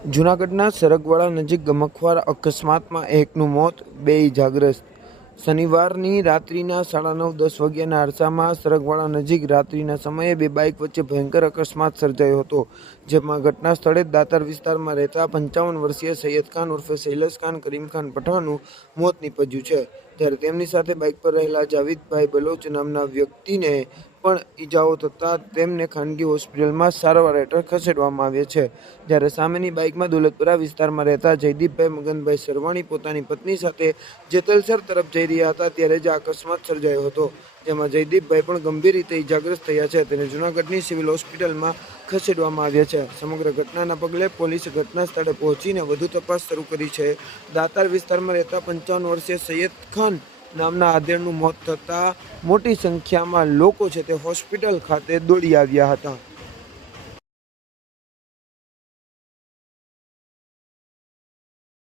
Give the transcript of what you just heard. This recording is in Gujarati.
જૂનાગઢના સરગવાડા નજીક ગમખ્વાર અકસ્માતમાં એકનું મોત, 2 ઇજાગ્રસ્ત. શનિવારની રાત્રિના 9:30-10 વાગ્યાના અરસામાં સરગવાડા નજીક રાત્રિના સમયે 2 બાઇક વચ્ચે ભયંકર અકસ્માત સર્જાયો હતો, જેમાં ઘટના સ્થળે જ દાતાર વિસ્તારમાં રહેતા 55 વર્ષીય સૈયદ ખાન ઉર્ફે શૈલેષ ખાન કરીમ ખાન પઠાણનું મોત નીપજ્યું છે. ત્યારે તેમની સાથે બાઇક પર રહેલા જાવીદભાઈ બલોચ નામના વ્યક્તિને પણ ઈજાઓ થતાં તેમને ખાનગી હોસ્પિટલમાં સારવાર હેઠળ ખસેડવામાં આવ્યા છે. જ્યારે સામેની બાઇકમાં દોલતપુરા વિસ્તારમાં રહેતા જયદીપભાઈ મગનભાઈ સરવાણી પોતાની પત્ની સાથે જેતલસર તરફ જઈ રહ્યા હતા, ત્યારે જ આ અકસ્માત સર્જાયો હતો, જેમાં જયદીપભાઈ પણ ગંભીર રીતે ઈજાગ્રસ્ત થયા છે. તેને જૂનાગઢની સિવિલ હોસ્પિટલમાં ખસેડવામાં આવ્યા છે. સમગ્ર ઘટનાના પગલે પોલીસે ઘટના સ્થળે પહોંચીને વધુ તપાસ શરૂ કરી છે. દાતાર વિસ્તારમાં રહેતા 55 વર્ષીય સૈયદ ખાન નામના આધેડનું મોત થતાં મોટી સંખ્યામાં લોકો છે તે હોસ્પિટલ ખાતે દોડી આવ્યા હતા.